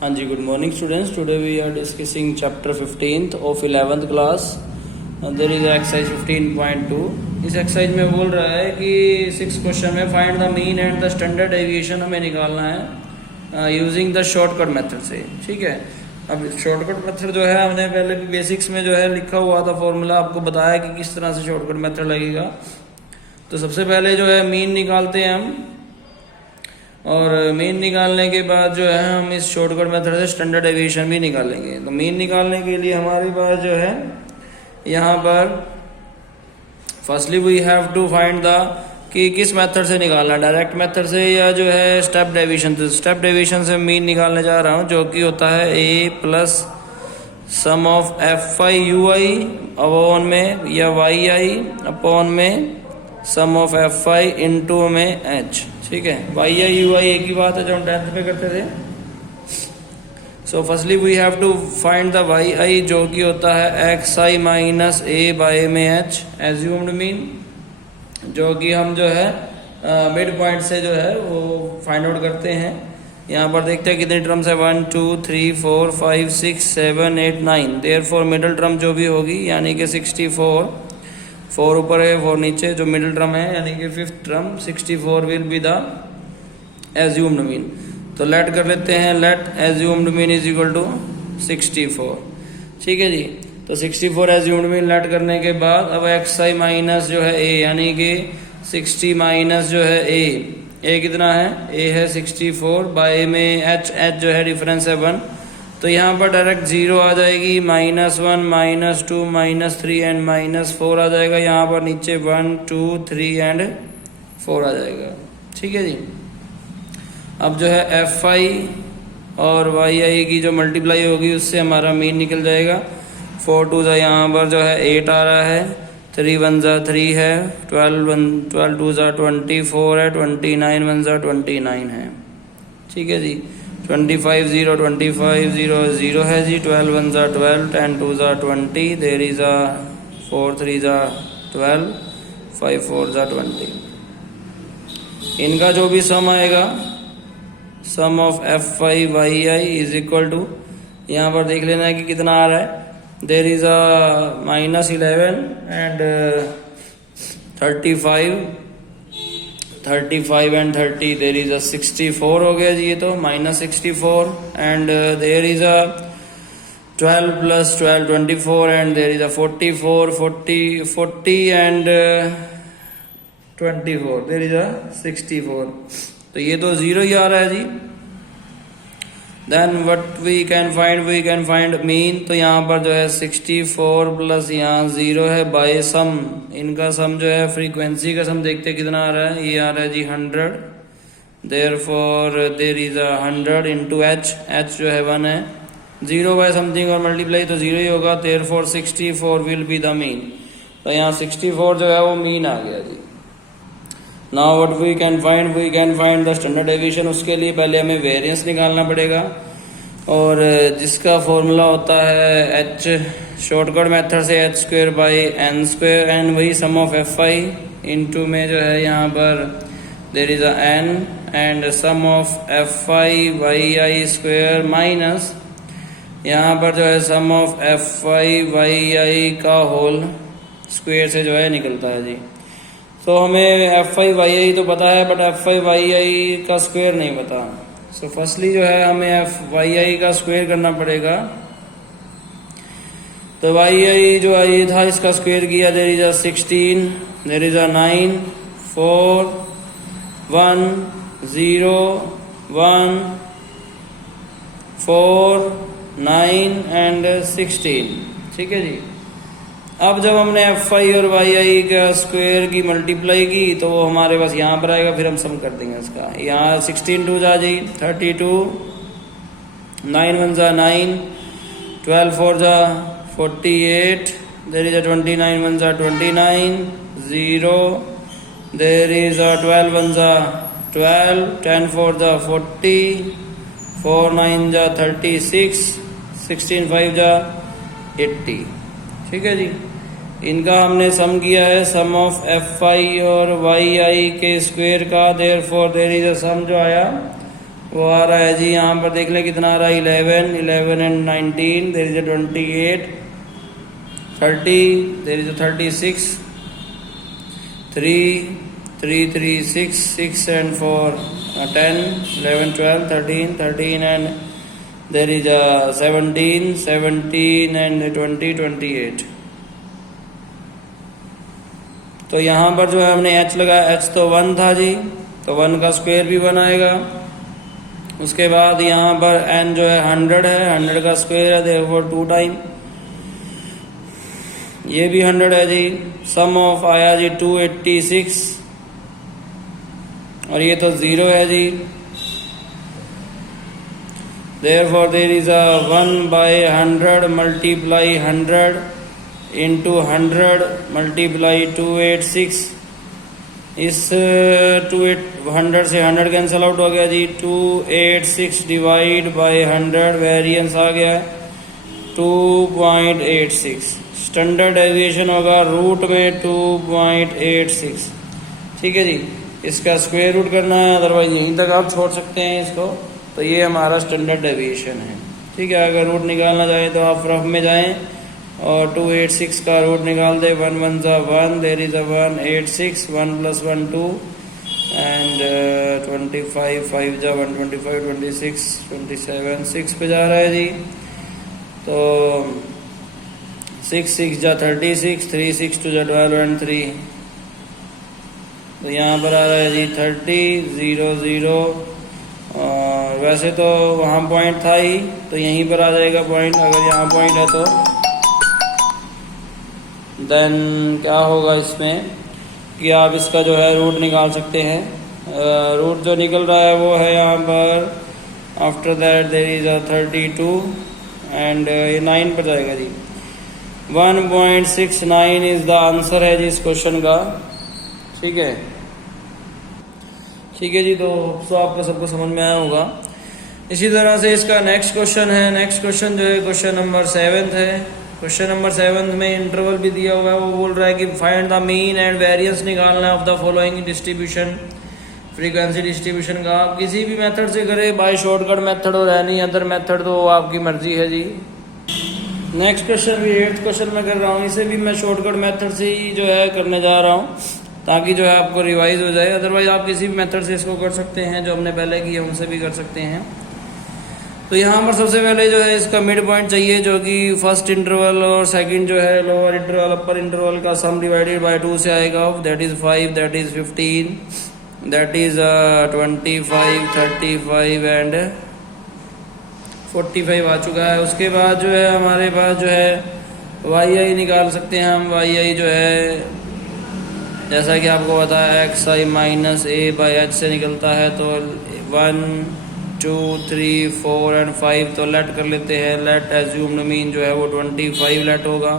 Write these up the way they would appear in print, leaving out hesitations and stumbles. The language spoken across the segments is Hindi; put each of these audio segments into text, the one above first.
हाँ जी, good morning students. Today we are discussing chapter 15th of 11th class. There is exercise 15.2. इस एक्सरसाइज में बोल रहा है कि 6 क्वेश्चन में find the mean and the standard deviation हमें निकालना है यूजिंग द शॉर्टकट मेथड से. ठीक है. अब शॉर्टकट मेथड जो है हमने पहले भी बेसिक्स में जो है लिखा हुआ था फॉर्मूला, आपको बताया कि किस तरह से शॉर्टकट मेथड लगेगा. तो सबसे पहले जो है मीन निकालते हैं हम, और मीन निकालने के बाद जो है हम इस शॉर्टकट मेथड से स्टैंडर्ड डेविएशन भी निकालेंगे. तो मीन निकालने के लिए हमारे पास जो है यहाँ पर firstly we have to find the कि किस मेथड से निकालना, डायरेक्ट मेथड से या जो है स्टेप डेविएशन. तो स्टेप डेविएशन से मीन निकालने जा रहा हूँ, जो कि होता है a plus sum of F I U I upon में या वाई आई अपॉन में sum of F I into में एच. ठीक है. वाई आई यू आई एक ही बात है जो हम 10th में करते थे. So firstly we have to find the y i, जो कि होता है x i minus a by में एच एज्यूम्ड मीन, जो कि हम जो है मिड पॉइंट से जो है वो फाइंड आउट करते हैं. यहाँ पर देखते हैं कितनी टर्म्स है, 1 2 3 4 5 6 7 8 9. देयरफॉर मिडिल टर्म जो भी होगी यानी कि 64, 4 ऊपर है 4 नीचे, जो मिडिल टर्म है यानी कि fifth term 64 will be the assumed mean. तो लेट कर लेते हैं, let assumed mean is equal to 64. ठीक है जी. तो 64 एज्यूम्ड मीन लेट करने के बाद अब एक्स आई माइनस जो है ए, यानी कि 60 माइनस जो है ए कितना है, ए है 64 बाय में एच जो है डिफरेंस है 1. तो यहाँ पर डायरेक्ट 0 आ जाएगी, -1 -2 -3 एंड -4 आ जाएगा. यहाँ पर नीचे 1 2 3 एंड 4 आ जाएगा. ठीक है जी. अब जो है एफ आई और वाई आई की जो मल्टीप्लाई होगी उससे हमारा मीन निकल जाएगा. 4 2 जा यहाँ पर जो है 8 आ रहा है, 3 1 जा 3 है, 12 2 जा 24 है, 29 1 जा 29 है. ठीक है जी. 25 0 25 0 0 है जी, 12 1 जा 12, 10 2 जा 20, देयर इज a 4 3 जा 12, 5 4 जा 20. इनका जो भी सम आएगा, sum of F I Y i is equal to, यहाँ पर देख लेना है कि कितना आ रहा है. There is a -11 and 35 and 30, there is a 64 हो गया जी. ये तो -64 and there is a 12 plus 12 24 and there is a 44 40 and 24, there is a 64. तो ये तो 0 ही आ रहा है जी. Then what we can find mean. तो यहाँ पर जो है 64 प्लस यहाँ 0 है बाय सम, इनका सम जो है फ्रीक्वेंसी का सम देखते कितना आ रहा है, ये आ रहा है जी 100. Therefore there is a 100 into H जो है 1 है, 0 बाय समथिंग और मल्टीप्लाई तो 0 ही होगा. Therefore 64 will be the mean. तो यहाँ 64 जो है वो मीन आ गया जी. Now what we can find the standard deviation. उसके लिए पहले हमें वेरिएंस निकालना पड़ेगा, और जिसका फॉर्मूला होता है एच, शॉर्टकट मेथड से H square by N square, and वही sum of F I into में जो है यहाँ पर there is a n and sum of F I Y I square minus यहाँ पर जो है sum of F I Y आई का होल स्क्वायर से जो है निकलता है जी. तो हमें एफ आई वाई आई तो पता है, बट एफ आई वाई आई का स्क्वायर नहीं पता. सो फर्स्टली जो है हमें एफ वाई आई का स्क्वायर करना पड़ेगा. तो वाई आई जो आई था इसका स्क्वायर किया, there is a 16, there is a 9 4 1 0 1 4 9 and 16. ठीक है जी. अब जब हमने एफ आई और वाई आई का स्क्वायर की मल्टीप्लाई की तो वो हमारे पास यहाँ पर आएगा, फिर हम सम कर देंगे इसका. यहाँ 16 2 जा जी 32, 9 1 जा 9, 12 4 जा 48, देयर इज a 29 1 जा 29 0, देयर इज a 12 1 जा 12, 10 4 जा 40, 4 9 जा 36, 16 5 जा 80. ठीक है जी. इनका हमने सम किया है, सम ऑफ एफ आई और वाई आई के स्क्वायर का. देयरफॉर देयर इज अ सम जो आया वो आ रहा है जी, यहाँ पर देख लें कितना आ रहा है, 11 and 19, there is a 28, 30, there is a 36, 3 3 6 and 4 10, 11 12 13 and there is a 17 and 20 28। तो यहाँ पर जो है हमने h लगाया, h तो 1 था जी, तो 1 का स्क्वायर भी 1 आएगा। उसके बाद यहाँ पर n जो है 100 है, 100 का स्क्वायर है, देयरफॉर 2 टाइम, ये भी 100 है जी। सम ऑफ आया जी 286 और ये तो 0 है जी, therefore there is a 1/100 multiply 100 into 100 multiply 286। इस 100 से 100 कैंसल आउट हो गया जी, 286 डिवाइड बाय 100, वेरिएंस आ गया 2.86। स्टैंडर्ड डेविएशन होगा रूट में 2.86। ठीक है जी, इसका स्क्वायर रूट करना है, अदरवाइज यहीं तक आप छोड़ सकते हैं इसको। तो ये हमारा स्टैंडर्ड डेविएशन है। ठीक है, अगर रूट निकालना चाहें तो आप रफ में जाएं और 286 का रूट निकाल दे, 1 1 जा 1, देयर इज अ 186, 1 + 1 2 एंड 25 5 जा 125, 26 27 6 पे जा रहा है जी। तो 6 6 जा 36, 3 6 2 जा 12 एंड 3, तो यहाँ पर आ रहा है जी 30 0 0। और वैसे तो वहाँ पॉइंट था ही, तो यहीं पर आ जाएगा पॉइंट। अगर यहाँ पॉइंट है तो देन क्या होगा इसमें कि आप इसका जो है रूट निकाल सकते हैं। रूट जो निकल रहा है वो है यहाँ पर, after that there is a 32 and ये 9 पर जाएगा जी। 1.69 इज द आंसर है जी इस क्वेश्चन का। ठीक है जी, तो आपको सबको समझ में आया होगा। इसी तरह से इसका नेक्स्ट क्वेश्चन है। नेक्स्ट क्वेश्चन जो है क्वेश्चन नंबर 7 है। क्वेश्चन नंबर 7 में इंटरवल भी दिया हुआ है। वो बोल रहा है कि find the mean and variance निकालना है of the following distribution, frequency distribution का। आप किसी भी मेथड से करें, बाय शॉर्टकट मेथड और एनी अदर मेथड, तो आपकी मर्जी है जी। नेक्स्ट क्वेश्चन भी 8th क्वेश्चन में कर रहा हूँ, इसे भी मैं शॉर्टकट मेथड से ही जो है करने जा रहा हूँ, ताकि जो है आपको रिवाइज हो जाए। अदरवाइज आप किसी भी मेथड से इसको कर सकते हैं, जो हमने पहले किया उनसे भी कर सकते हैं। तो यहाँ पर सबसे पहले जो है इसका मिड पॉइंट चाहिए, जो कि फर्स्ट इंटरवल और सेकंड जो है लोअर इंटरवल अपर इंटरवल का सम डिवाइडेड बाय 2 से आएगा। That is 5, that is 15, that is 25, 35 and 45 आ चुका है। उसके बाद जो है हमारे पास जो है YI निकाल सकते हैं हम। YI जो है जैसा कि आपको पता है XI माइनस A/H से निकलता है। तो 1 2 3 4 एंड 5 तो लेट कर लेते हैं। लेट एज्यूम्ड मीन जो है वो 25 लेट होगा।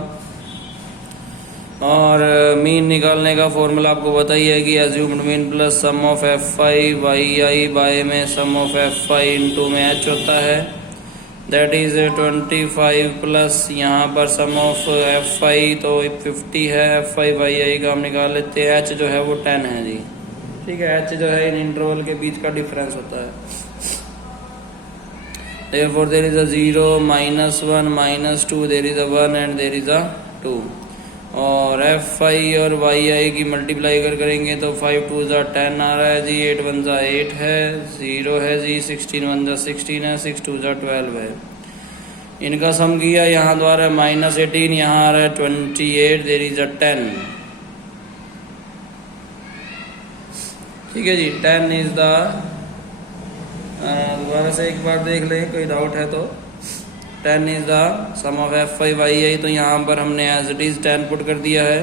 और मीन निकालने का फॉर्मूला आपको पता ही है कि assumed mean plus sum of FI YI by में सम ऑफ FI इंटू में H होता है। दैट इज 25 प्लस यहाँ पर सम ऑफ FI तो 50 है। FI YI का हम निकाल लेते हैं। H जो है वो 10 है जी। ठीक है, H जो है इन इंटरवल के बीच का डिफरेंस होता है। Therefore there is a 0, -1, -2, there is a 1 and there is a 2। और FI और YI की मल्टीप्लाई अगर करेंगे तो 5 2 जा 10 आ रहा है जी, 8 1 जा 8 है, 0 है जी, 16 1 जा 16 है, 6 2 जा 12 है। इनका सम किया यहाँ द्वारा -18, यहाँ आ रहा है 28, देयर इज अ 10। ठीक है जी, 10 इज द, दोबारा से एक बार देख लें, कोई डाउट है तो। 10 is the sum of FI YI, तो यहाँ पर हमने एज इट इज 10 पुट कर दिया है।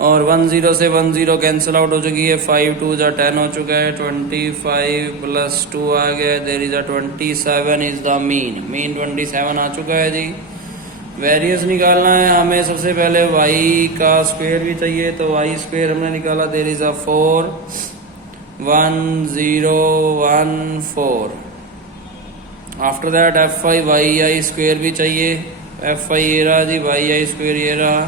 और 1 0 से 1 0 कैंसिल आउट हो चुकी है। 5 2 जा 10 हो चुका है, 25 प्लस 2 आ गया, there is a 27 is the mean. Mean 27 आ चुका है जी। वेरिएंस निकालना है हमें। सबसे पहले y का स्क्वायर भी चाहिए, तो y स्क्वायर हमने निकाला, there is a 4 1 0 1 4। After that FI YI square भी चाहिए। FI ये रहा जी, YI स्क्वायर ये रहा,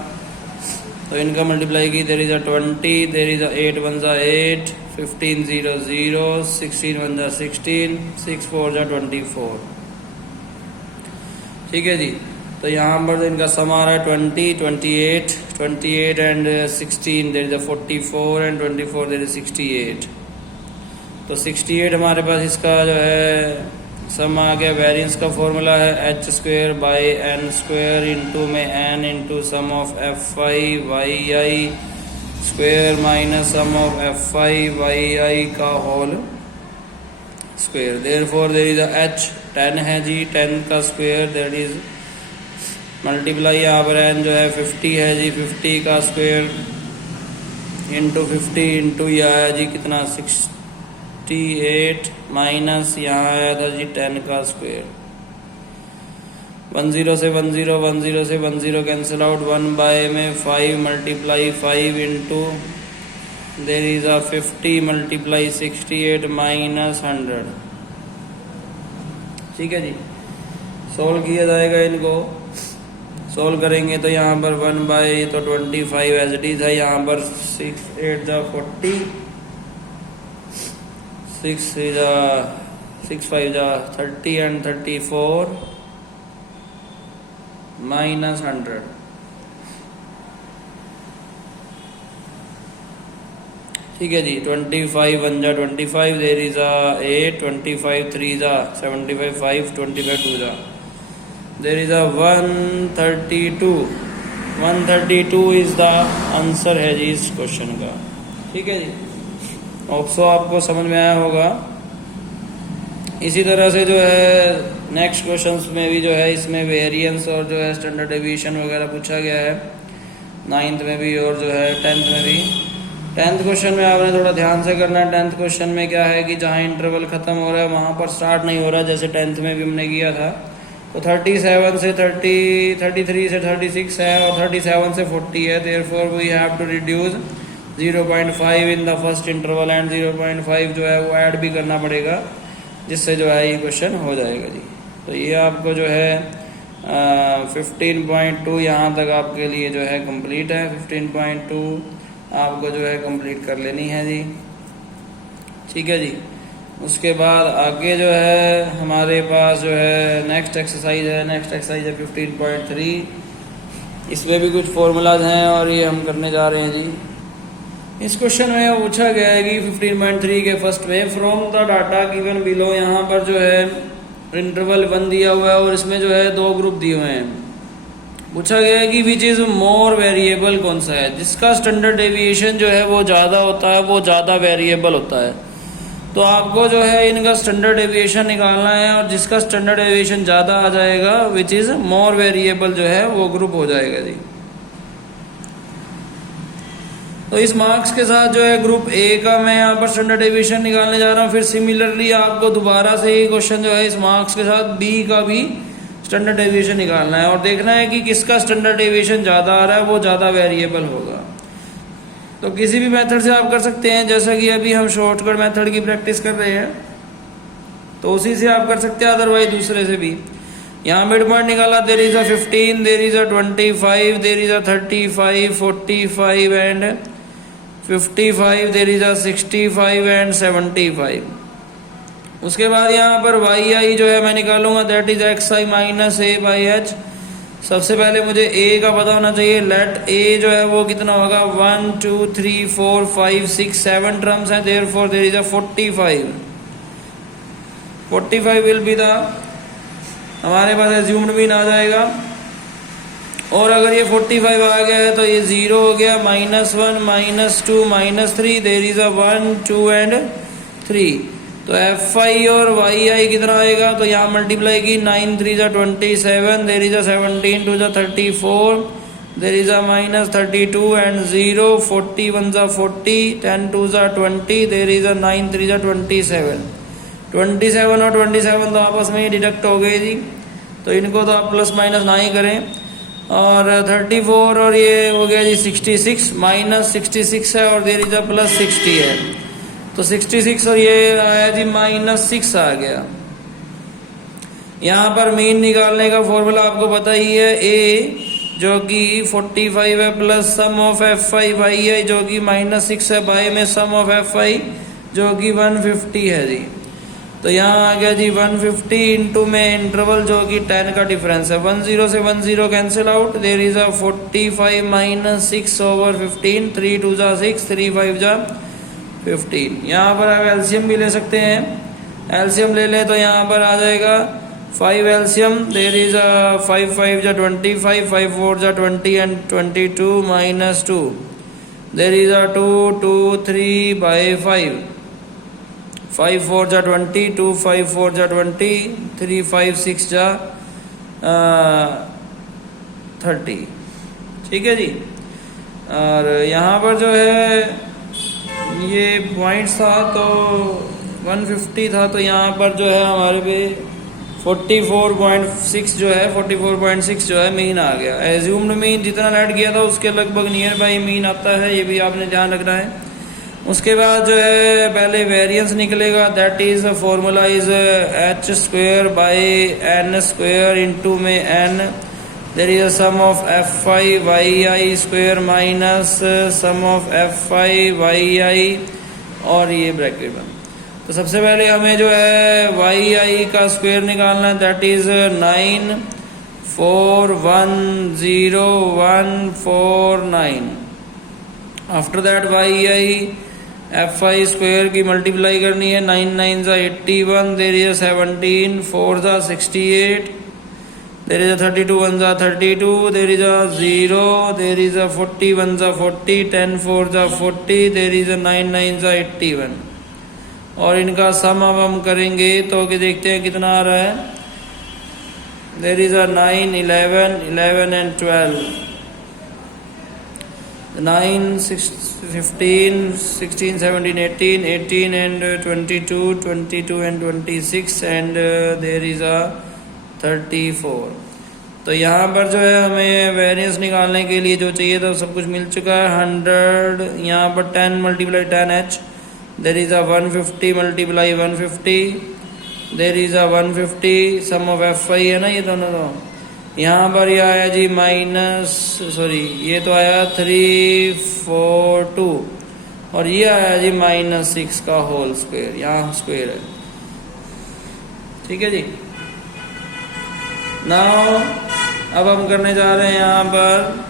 तो इनका मल्टीप्लाई की, there is a 20, there is a 8 1 जा 8, 15 0 0, 16 1 जा 16, 6 4 जा 24। ठीक है जी। तो यहाँ पर इनका सम आ रहा है 20 28 28 and 16 there is a 44 and 24 there is 68। तो 68 हमारे पास इसका जो है सम आ गया। वेरिएंस का फॉर्मूला है h square by N square into में n into sum of F I Y I square minus sum of F I Y आई का whole square. Therefore there is a h 10 है जी, 10 का स्क्वायर दैट इज मल्टीप्लाई यहाँ पर एन जो है 50 है जी, 50 का स्क्वायर इंटू 50 इंटू यह है जी कितना 68 माइनस यहाँ आया था जी 10 का स्क्वायर। 10 से 10 10 से 10 कैंसिल आउट, 1 बाय में 5 multiply 5 into there is a 50 multiply 68 minus 100। ठीक है जी। सोल्व किया जाएगा इनको। सोल्व करेंगे तो यहाँ पर 1 बाय तो 25 एज इट इज है, यहाँ पर 6 8 जा 40, 6 5 जा 30 एंड 34 माइनस 100। ठीक है जी। 25 1 जा 25 देयर इज अ 8, 25 3 जा 75, 5 25 2 जा there is a 132। 132 is the answer है जी इस क्वेश्चन का। ठीक है जी। ऑप्शो आपको समझ में आया होगा। इसी तरह से जो है नेक्स्ट क्वेश्चंस में भी जो है इसमें वेरिएंस और जो है स्टैंडर्ड डेविएशन वगैरह पूछा गया है 9th में भी और जो है 10th में भी। 10th क्वेश्चन में आपने थोड़ा ध्यान से करना है। 10th क्वेश्चन में क्या है कि जहाँ इंटरवल खत्म हो रहा है वहाँ पर स्टार्ट नहीं हो रहा, जैसे 10th में भी हमने किया था। तो 37 से 30, 33 से 36 है और 37 से 40 है। Therefore we have to reduce 0.5 in the first interval and 0.5 जो है वो ऐड भी करना पड़ेगा, जिससे जो है ये क्वेश्चन हो जाएगा जी। तो ये आपको जो है 15.2 यहाँ तक आपके लिए जो है कंप्लीट है। 15.2 आपको जो है कंप्लीट कर लेनी है जी। ठीक है जी। उसके बाद आगे जो है हमारे पास जो है नेक्स्ट एक्सरसाइज है। नेक्स्ट एक्सरसाइज है 15.3। इसमें भी कुछ फॉर्मूलाज हैं और ये हम करने जा रहे हैं जी। इस क्वेश्चन में पूछा गया है कि 15.3 के फर्स्ट में from the data given below, यहाँ पर जो है इंटरवल 1 दिया हुआ है और इसमें जो है 2 ग्रुप दिए हुए हैं। पूछा गया है कि विच इज मोर वेरिएबल, कौन सा है जिसका स्टैंडर्ड डेविएशन जो है वो ज़्यादा होता है, वो ज़्यादा वेरिएबल होता है। तो आपको जो है इनका स्टैंडर्ड डेविएशन निकालना है और जिसका स्टैंडर्ड डेविएशन ज़्यादा आ जाएगा विच इज मोर वेरिएबल जो है वो ग्रुप हो जाएगा जी। तो इस मार्क्स के साथ जो है ग्रुप ए का मैं यहाँ पर स्टैंडर्ड डेविएशन निकालने जा रहा हूँ। फिर सिमिलरली आपको दोबारा से ये क्वेश्चन जो है इस मार्क्स के साथ बी का भी स्टैंडर्ड डेविएशन निकालना है और देखना है कि किसका स्टैंडर्ड डेविएशन ज़्यादा आ रहा है, वो ज़्यादा वेरिएबल होगा। तो किसी भी मेथड से आप कर सकते हैं, जैसा कि अभी हम शॉर्टकट मेथड की प्रैक्टिस कर रहे हैं तो उसी से आप कर सकते हैं, अदरवाइज दूसरे से भी। यहाँ मिड पॉइंट निकाला, there is a 15, there is a 25, there is a 35, 45 and 55, there is a 65 and 75। उसके बाद यहाँ पर वाई आई जो है मैं निकालूंगा, that is x i minus A by H. सबसे पहले मुझे ए का पता होना चाहिए। लेट ए जो है वो कितना होगा, 1 2 3 4 5 6 7 टर्म्स है। Therefore there is a 45 will be the, हमारे पास एज्यूम्ड मीन आ जाएगा। और अगर ये 45 आ गया है तो ये 0 हो गया, -1 -2 -3, देयर इज अ 1 2 एंड 3। तो एफ आई और वाई आई कितना आएगा, तो यहाँ मल्टीप्लाई की 9 3 जा 27, देयर इज अ 17 2 जा 34, देयर इज अ -32 एंड 0, 40 1 जा 40, 10 2 जा 20, देयर इज अ 9 3 जा 27। 27 और 27 तो आपस में ही डिडक्ट हो गए जी, तो इनको तो आप प्लस माइनस ना ही करें। और 34 और ये हो गया जी 66, -66 है और देयर इज अ प्लस 60 है, तो 66 और ये आया जी -6 आ गया। यहाँ पर मीन निकालने का फॉर्मूला आपको पता ही है, ए जो कि 45 है plus sum of F I Y i जो कि -6 है, बाई में सम ऑफ एफ आई जो कि 150 है जी। तो यहाँ आ गया जी 150 इंटू में इंटरवल जो कि 10 का डिफरेंस है, 10 से 10 cancel out, there is a 45 minus 6 over 15, 3 2 जा 6, 3 5 जा 15। यहाँ पर आप एलसीएम भी ले सकते हैं, एलसीएम ले लें तो यहाँ पर आ जाएगा 5 एलसीएम, देयर इज अ 5 5 जा 25, 5 4 जा 20 and 22 minus 2, there is a 2 2 3 by 5, 5 4 जा 20, 2 5 4 जा 20, 3 5 6 जा 30। ठीक है जी। और यहाँ पर जो है ये पॉइंट्स था तो 150 था, तो यहाँ पर जो है हमारे पे 44.6 जो है 44.6 जो है मीन आ गया। एज्यूम्ड मीन जितना ऐड किया था उसके लगभग नियर बाई मीन आता है, ये भी आपने ध्यान रखना है। उसके बाद जो है पहले वेरिएंस निकलेगा, that is formula is h square by n square into में n, there is a sum of f5 yi square minus sum of f5 yi और ये ब्रैकेट में। तो सबसे पहले हमें जो है yi का स्क्वायर निकालना है, that is 9 4 1 0 1 4 9। After that yi f5 square की मल्टीप्लाई करनी है, 9 9 जा 81, देयर इज 17 4 जा 68, देयर इज 32 1 जा 32, देयर इज 0, देयर इज 40 1 जा 40, 10 4 जा 40, देयर इज 9 9 जा 81। और इनका सम अब हम करेंगे तो कि देखते हैं कितना आ रहा है, there is 9 11 11 and 12, 9 6 15 16 17 18 18 and 22 and 26 and there is a 34। तो यहाँ पर जो है हमें वेरिएंस निकालने के लिए जो चाहिए था सब कुछ मिल चुका है। 100 यहाँ पर 10 multiply 10h, there is a 150 multiply 150, there is a 150 sum of f5 है ना ये दोनों। तो यहाँ पर ये आया जी माइनस सॉरी ये तो आया 342 और ये आया जी -6 का होल स्क्वायर, यहाँ स्क्वायर है। ठीक है जी। नाउ अब हम करने जा रहे हैं यहाँ पर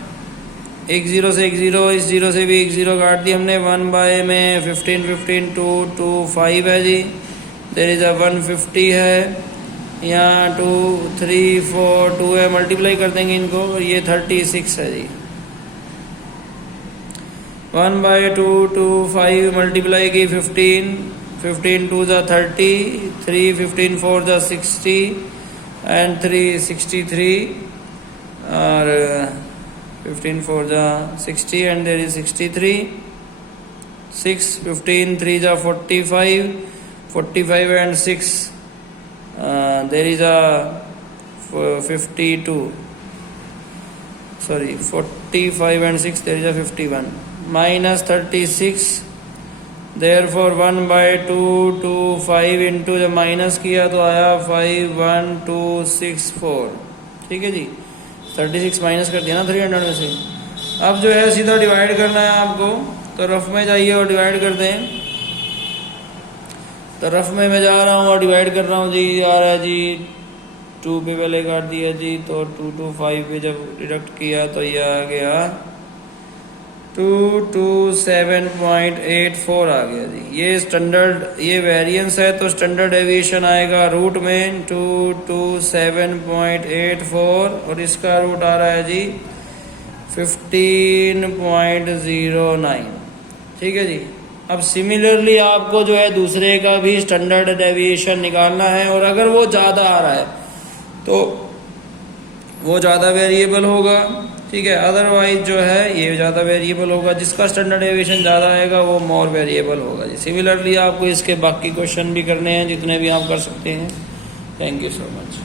1 0 से 1 0, इस 0 से भी 1 0 काट दी हमने, 1 बाय में 15 15 2 2 5 है जी, देयर इज अ 150 है, यहाँ 2 3 4 2 है, मल्टीप्लाई कर देंगे इनको, ये 36 है जी। 1 बाय 2 2 5 मल्टीप्लाई की 15 15 2 जा 30, 3 15 4 जा 60 एंड 3 63 और 15 4 जा 60 एंड देयर इज 63, 6 15 3 जा 45 45 and 6 there is a 52 sorry 45 and 6 there is a 51 minus 36, therefore 1 by 2 2 5 into जब माइनस किया तो आया 5 1 2 6 4। ठीक है जी। 36 माइनस कर दिया ना 300 में से। अब जो है सीधा डिवाइड करना है आपको, तो रफ में जाइए और डिवाइड कर दें। तो रफ में मैं जा रहा हूँ और डिवाइड कर रहा हूँ जी, आ रहा है जी 2 पे पहले काट दिया जी, तो 2 2 5 पे जब डिडक्ट किया तो ये आ गया 227.84 आ गया जी। ये स्टैंडर्ड ये वेरिएंस है तो स्टैंडर्ड डेविएशन आएगा रूट में 227.84 और इसका रूट आ रहा है जी 15.09। ठीक है जी। अब सिमिलरली आपको जो है दूसरे का भी स्टैंडर्ड डेविएशन निकालना है, और अगर वो ज़्यादा आ रहा है तो वो ज़्यादा वेरिएबल होगा। ठीक है। अदरवाइज जो है ये ज़्यादा वेरिएबल होगा, जिसका स्टैंडर्ड डेविएशन ज़्यादा आएगा वो मोर वेरिएबल होगा जी। सिमिलरली आपको इसके बाकी क्वेश्चन भी करने हैं जितने भी आप कर सकते हैं। Thank you so much.